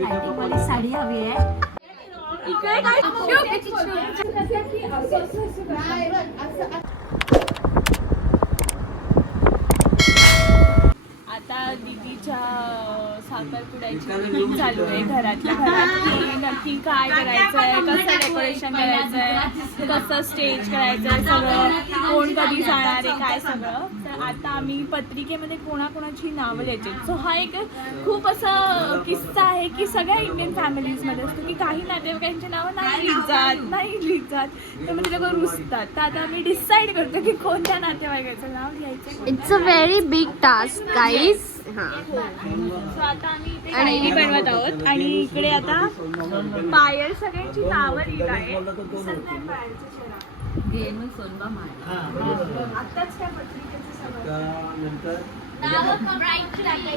Lighting वाली साडी हवी आहे. इकडे काय आता दीदीच्या साखरपुड्याची मीटिंग चालू आहे घरातल्या घरात की नक्की काय करायचं आहे, कसं डेकोरेशन करायचं आहे, कसं स्टेज करायचं आहे, सगळं कोण कधी जाणार आहे काय सगळं. तर आता आम्ही पत्रिकेमध्ये कोणाकोणाची नावं लिहायची. सो हा एक खूप असा किस्सा आहे की सगळ्या इंडियन फॅमिलीजमध्ये असतो की काही नातेवाईकांची नावं नाही लिहित जात तर मग ते लोक रुसतात. तर आता आम्ही डिसाईड करतो की कोणत्या नातेवाईकाचं नाव लिहायचं. It's a very big task guys. So आता आम्ही इथे डायरी बनवत आहोत आणि इकडे आता पायल सगळ्यांची नावं लिहित आहे.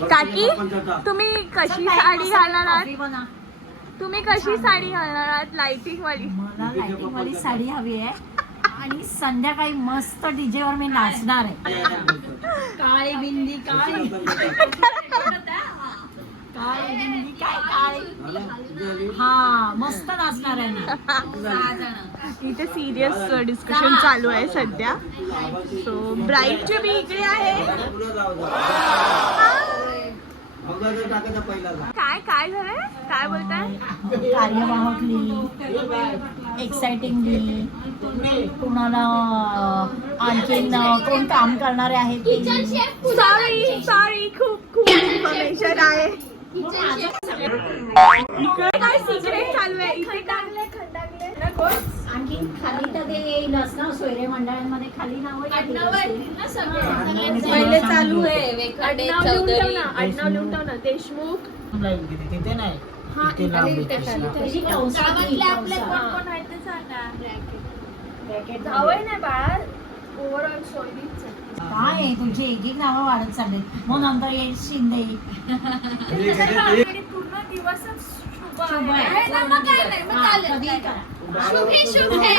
काकी तुम्ही कशी साडी घालणार आहात? तुम्ही कशी साडी घालणार आहात? लाइटिंग वाली. मला लाइटिंग वाली साडी हवी आहे आणि संध्याकाळी मस्त डीजे वर मी नाचणार आहे. काळी बिंदी काळी काळी बिंदी काय काळी. हा मस्त नाचणार आहे मी. इथे सिरियस डिस्कशन चालू आहे सध्या. सो ब्राईडचे मी इकडे आहे. काय काय झालंय? काय बोलताय? कार्यवाहकली एक्साइटिंगली कुणाला आणखीन कोण काम करणारे आहेत ते. सॉरी खूप खूप इन्फॉर्मेशन आहे. इकडे काय सिक्रेट चालू आहे? इथे टाकले आणखी खाली तर ते येईलच ना सोयरे मंडळांमध्ये खाली नाव पहिले चालू आहे आडनाव लिहून ठेव ना. देशमुख. तिथे नाही जावई नाही बाळा. ओव्हरऑल सोयरीच काय तुझी एक एक नावं वाढत चालले. मग नंतर येईल शिंदे. पूर्ण दिवसच शुभ शुभ आहे. आहे. मग काय नाही, मग चालेल. कधीही करा. शुभ ही शुभ है.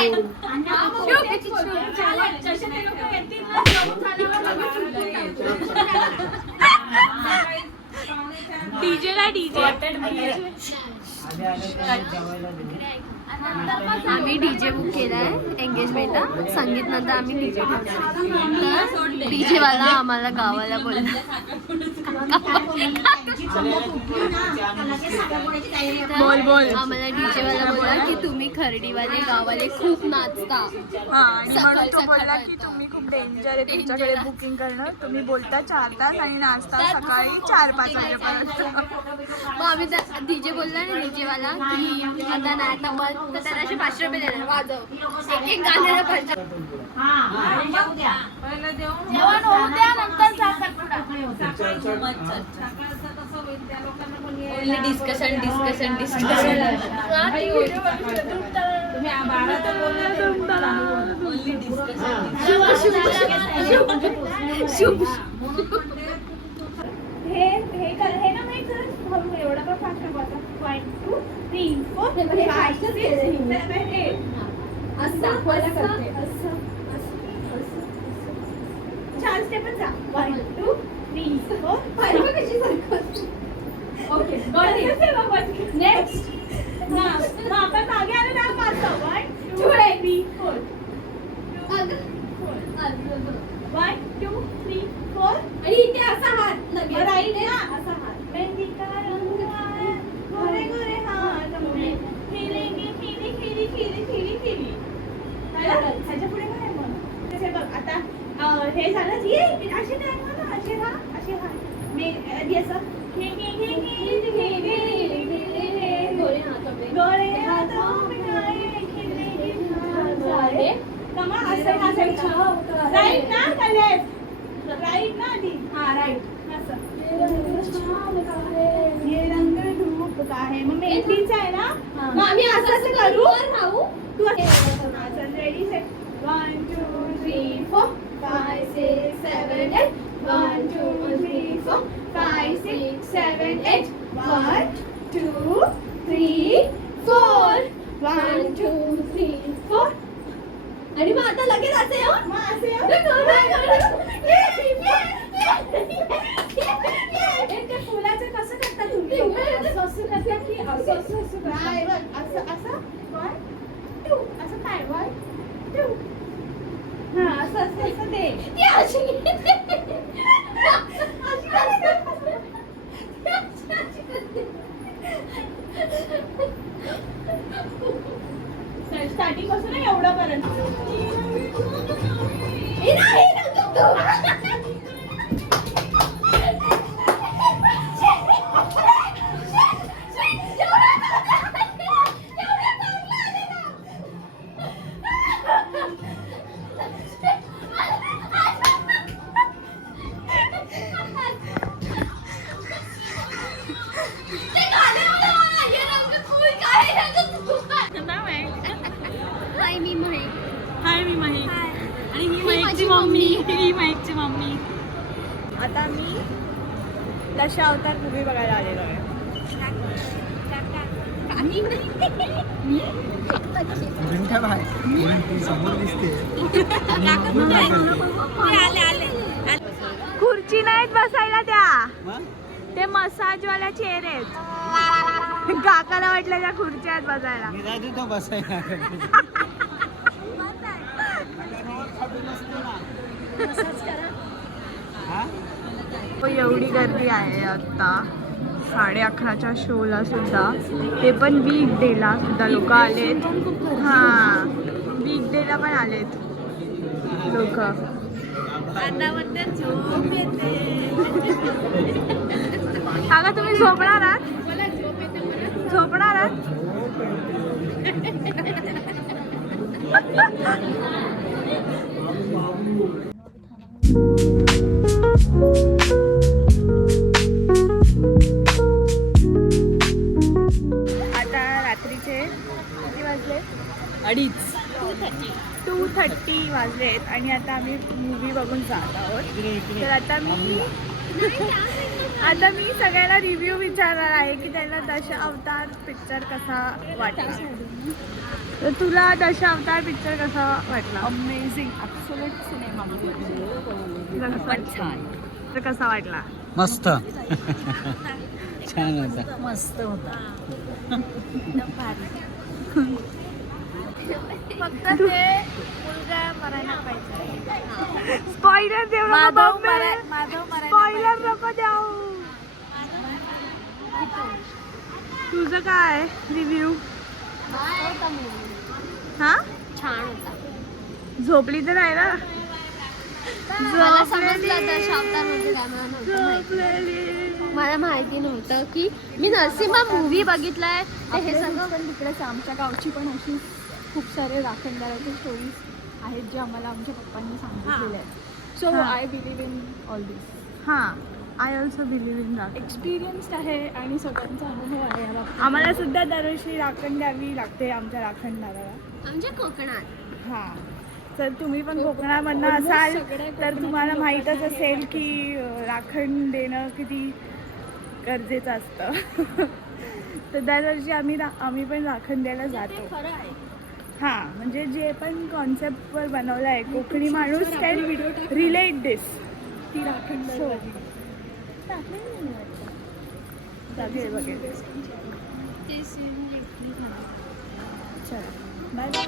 जसे ते लोक येतील ना, जेवण झाल्यावर डीजे काय डीजे आम्ही डीजे बुक केलाय एंगेजमेंटला. संगीत नंतर आम्ही डीजे ठेवतो. डीजे वाला आम्हाला गावाला बोलला. बोल आम्हाला डीजे वाला बोलला की तुम्ही खर्डीवाले गावाले खूप नाचता. आणि म्हणून तो बोलला की तुम्ही खूप डेंजर आहे तुमच्याकडे बुकिंग करणं. तुम्ही बोलता 4 तास आणि नाचता सकाळी 4-5 वाजेपर्यंत. मग आम्ही डीजे बोलला ना डीजे वाला की आता नाही आता मग तर त्याला असे 500 रुपये देणार वाजव. एक गाण्याला 500. जेवण होऊ द्या नंतर डिस्कशन हे ना नाही करत हळू एवढा पण फास्ट बघा. 1 2 3 4 5 6 7 8 असं दाखवायला करते. असं 4 स्टेपच जा. 1 2 3 4 5 कशी सरकत. Okay got. नेक्स्ट ना आपण मागे आले ना 5 1 2 3 4 1 2 3 4 आणि इथे असा हात लगेच राईट ना असा हात. मेहंदी का रंग आया गोरे गोरे हात में खेलेंगे खेली खेली खेली खेली खेली. ह्याच्या पुढे काय मग तसे बघ आता हे झालं ये असे नाही ना असे हा मी आधी असं खे खे खे खे खे खे गोरे हातों में गाए खेलेंगे सारे कमा असं असं राईट ना का लेफ्ट. राईट ना आधी. हा राईट असं. ये रंग धूप का है. मग मेहंदीचा आहे ना. मग आम्ही असं करू. तू रेडी सेट. 1 2 3 4 5 6 7 8 1 2 3 4 5 6 7 8 1 2 3 4 1 2 3 4 आणि मग आता लगेच असे हो. मग असे हो. फुलाचं कसं करता तुम्ही? असं करता की नाही बघ असं असं 1 2 असं काय 1 2 हा असं असं असं दे ती अशी स्टार्टिंग पासून एवढं पर्यंत हाय मी मही आणि ही माझी माईकची मम्मी. आता मी दशावतार मूवी बघायला आलेलो आहे. समोर दिसते. खुर्ची नाहीत बसायला त्या, ते मसाजवाल्या चेअर आहेत. काकाला वाटलं त्या खुर्च्या आहेत बसायला. मी राजू तो बसायला. एवढी गर्दी आहे आता 11:30च्या शोला सुद्धा, ते पण वीक डेला सुद्धा लोक आलेत. हां वीक डेला पण आलेत लोक. काका तुम्ही झोपणार आहात? झोपणार आहात? आता रात्रीचे किती वाजले? 2:30 वाजलेत आणि आता आम्ही मूवी बघून जात आहोत. तर आता मी सगळ्यांना रिव्ह्यू विचारणार आहे की त्यांना दशावतार पिक्चर कसा वाटला. तर तुला दशावतार पिक्चर कसा वाटला? Amazing absolute cinema. पण छान. तर कसा वाटला? मस्त. छान होता. मस्त होता. फक्त ते मुलगा मरायला पाहिजे. स्पॉइलर देऊ माधव नको. स्पॉइलर नको द्याऊ. तुझं काय रिव्ह्यू? हा छान होता. झोपली तर नाही ना? मला समजलं दशावतार म्हणजे काय, मला नव्हतं माहिती. मला माहिती नव्हतं की मी नरसिंहा मूवी बघितलाय ते हे सगळं. पण तिकडेच आमच्या गावची पण अशी खूप सारे राखणदाराचे स्टोरीज आहेत जे आम्हाला आमच्या पप्पांनी सांगितलेले आहेत. So I believe in all this. हां I also believe in that. Experienced आहे आणि सगळ्यांचा अनुभव आहे याला. आम्हाला सुद्धा दरवर्षी राखण द्यावी लागते आमच्या राखणदाराला. म्हणजे कोकणात. हां तर तुम्ही पण कोकणामधनं असाल तर तुम्हाला माहीतच असेल की राखण देणं किती गरजेचं असतं. तर दरवर्षी आम्ही पण राखण द्यायला जातो. हां म्हणजे जे पण कॉन्सेप्टवर बनवलं आहे कोकणी माणूस कॅन रिलेट दिस. ती राखण बघेल चला बाय बाय.